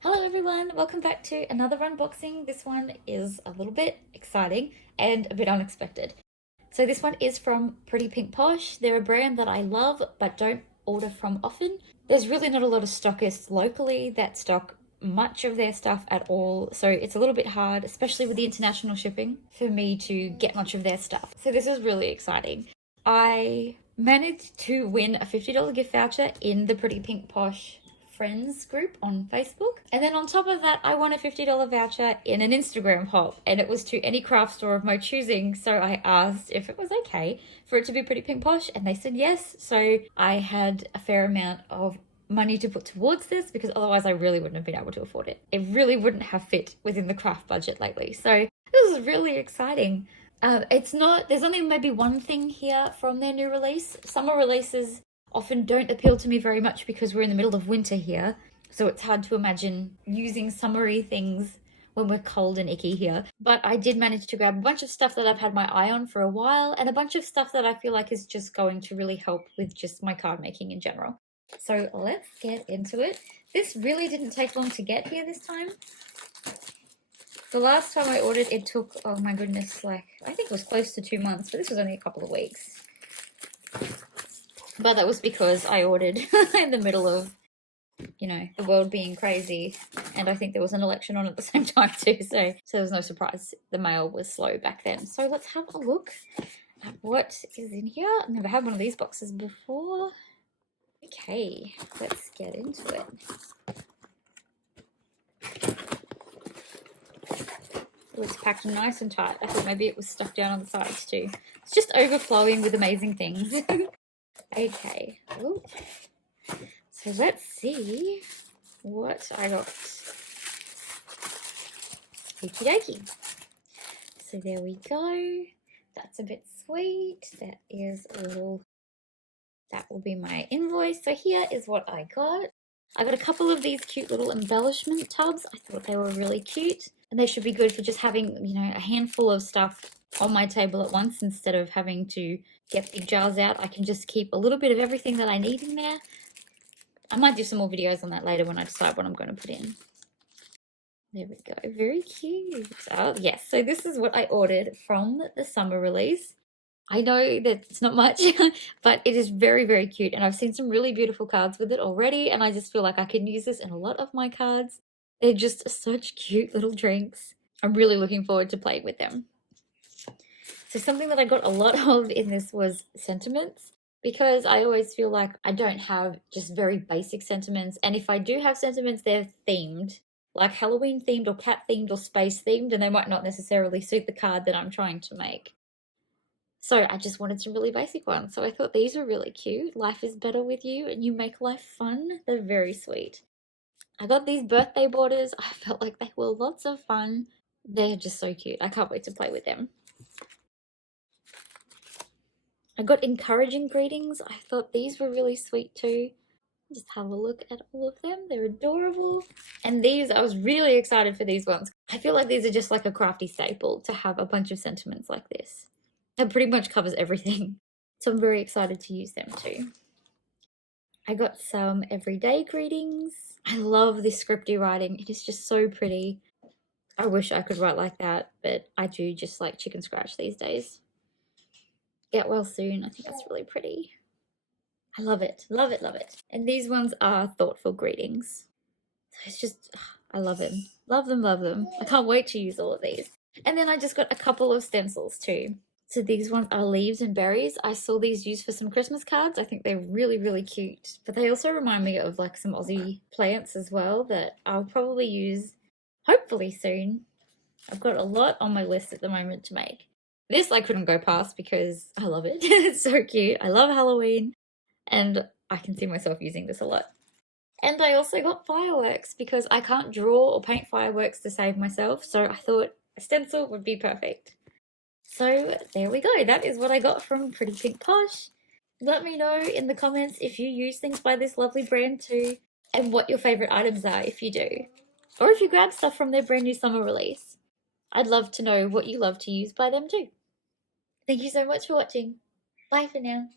Hello everyone, welcome back to another unboxing. This one is a little bit exciting and a bit unexpected. So this one is from Pretty Pink Posh. They're a brand that I love but don't order from often. There's really not a lot of stockists locally that stock much of their stuff at all, so it's a little bit hard, especially with the international shipping, for me to get much of their stuff. So this is really exciting. I managed to win a $50 gift voucher in the Pretty Pink Posh friends group on Facebook. And then on top of that, I won a $50 voucher in an Instagram hop, and it was to any craft store of my choosing. So I asked if it was okay for it to be Pretty Pink Posh, and they said yes. So I had a fair amount of money to put towards this because otherwise I really wouldn't have been able to afford it. It really wouldn't have fit within the craft budget lately. So this is really exciting. There's only maybe one thing here from their new release. Summer releases often don't appeal to me very much because we're in the middle of winter here. So it's hard to imagine using summery things when we're cold and icky here. But I did manage to grab a bunch of stuff that I've had my eye on for a while and a bunch of stuff that I feel like is just going to really help with just my card making in general. So let's get into it. This really didn't take long to get here this time. The last time I ordered, it took, oh my goodness, I think it was close to 2 months, but this was only a couple of weeks. But that was because I ordered in the middle of, the world being crazy. And I think there was an election on at the same time too. So there was no surprise the mail was slow back then. So let's have a look at what is in here. I've never had one of these boxes before. Okay, let's get into it. Oh, it's packed nice and tight. I thought maybe it was stuck down on the sides too. It's just overflowing with amazing things. Okay. Ooh. So let's see what I got. Okie dokie. So there we go. That's a bit sweet. That will be my invoice. So here is what I got. I got a couple of these cute little embellishment tubs. I thought they were really cute. And they should be good for just having, a handful of stuff on my table at once instead of having to get big jars out. I can just keep a little bit of everything that I need in there. I might do some more videos on that later when I decide what I'm going to put in. There we go. Very cute. Oh, yes. So this is what I ordered from the summer release. I know that it's not much, but it is very, very cute. And I've seen some really beautiful cards with it already. And I just feel like I can use this in a lot of my cards. They're just such cute little drinks. I'm really looking forward to playing with them. So something that I got a lot of in this was sentiments, because I always feel like I don't have just very basic sentiments. And if I do have sentiments, they're themed, like Halloween themed or cat themed or space themed, and they might not necessarily suit the card that I'm trying to make. So I just wanted some really basic ones. So I thought these were really cute. Life is better with you and you make life fun. They're very sweet. I got these birthday borders. I felt like they were lots of fun. They're just so cute. I can't wait to play with them. I got encouraging greetings. I thought these were really sweet too. Just have a look at all of them. They're adorable. And these, I was really excited for these ones. I feel like these are just like a crafty staple to have a bunch of sentiments like this. It pretty much covers everything. So I'm very excited to use them too. I got some everyday greetings. I love this scripty writing. It is just so pretty. I wish I could write like that, but I do just like chicken scratch these days. Get well soon. I think that's really pretty. I love it. Love it, love it. And these ones are thoughtful greetings. It's just, I love them. Love them, love them. I can't wait to use all of these. And then I just got a couple of stencils too. So these ones are leaves and berries. I saw these used for some Christmas cards. I think they're really, really cute. But they also remind me of like some Aussie plants as well that I'll probably use hopefully soon. I've got a lot on my list at the moment to make. This I couldn't go past because I love it. It's so cute. I love Halloween and I can see myself using this a lot. And I also got fireworks because I can't draw or paint fireworks to save myself. So I thought a stencil would be perfect. So there we go. That is what I got from Pretty Pink Posh. Let me know in the comments if you use things by this lovely brand too and what your favourite items are if you do. Or if you grab stuff from their brand new summer release. I'd love to know what you love to use by them too. Thank you so much for watching. Bye for now.